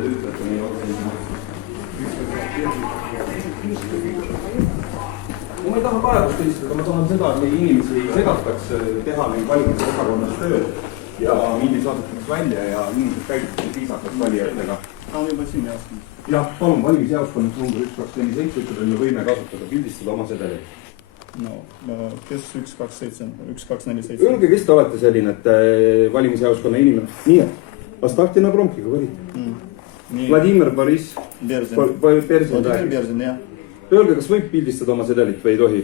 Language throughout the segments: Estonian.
te ütlete meie otsa. Ma ei taha kaebust esitada, ma tahan seda, et meie inimesi ei segataks teha neid valimisosakonnas tööd ja mingi saadetakse välja ja inimesed käituvad viisakalt valijatega. Jah, palun valimisjaoskonnas number 1247 ütleb, et me võime kasutada, pildistada oma sedelit. No, kes 1247? Öelge, kes te olete selline, et valimisjaoskonna inimene? Nii, Astakti na Gromkiga võrid. Vladimir Boris Bersin. Vladimir Bersin, jah. Öelge, kas võib pildistada oma sedelit või ei tohi?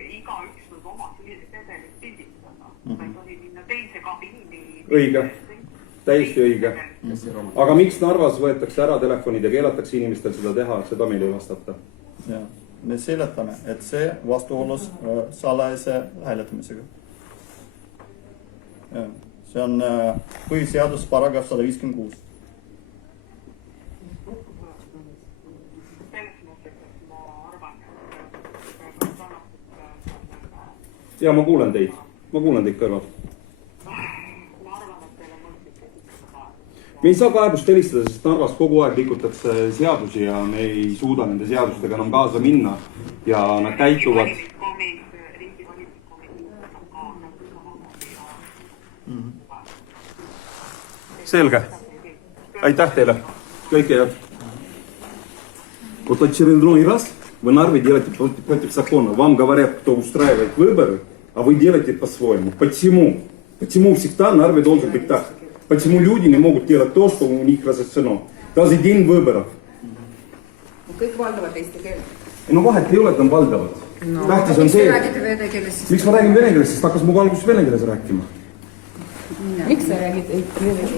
Igaüks võib oma sedelit pildistada. Ta ei tohi minna teise kabiini. Õige. Täiesti õige. Aga miks Narvas võetakse ära telefonid ja keelatakse inimestel seda teha, seda meil ei vastata? Ja. Me seletame, et see vastuolus salajase hääletamisega. Ja. See on põhiseadus paragrahv 156. Ja ma kuulen teid kõrval. Me ei saa kaebust helistada, sest Narvas kogu aeg rikutakse seadusi ja me ei suuda nende seadustega enam kaasa minna ja nad käituvad. Selge. Aitäh teile. Kõike head. Вот очередной раз вы Нарве делаете против закона. Вам говорят, кто устраивает выборы, а вы делаете по-своему. Почему? Почему всегда Нарве должен быть так? Почему люди не могут делать то, что у них разрешено? Даже день выборов. Kõik valdavad eesti keelt. No vahet ei ole, et on valdavad. Tähtis on see, miks ma räägin vene keeles, sest hakkas mu valgus vene keeles rääkima. Miks sa räägid eesti keeles?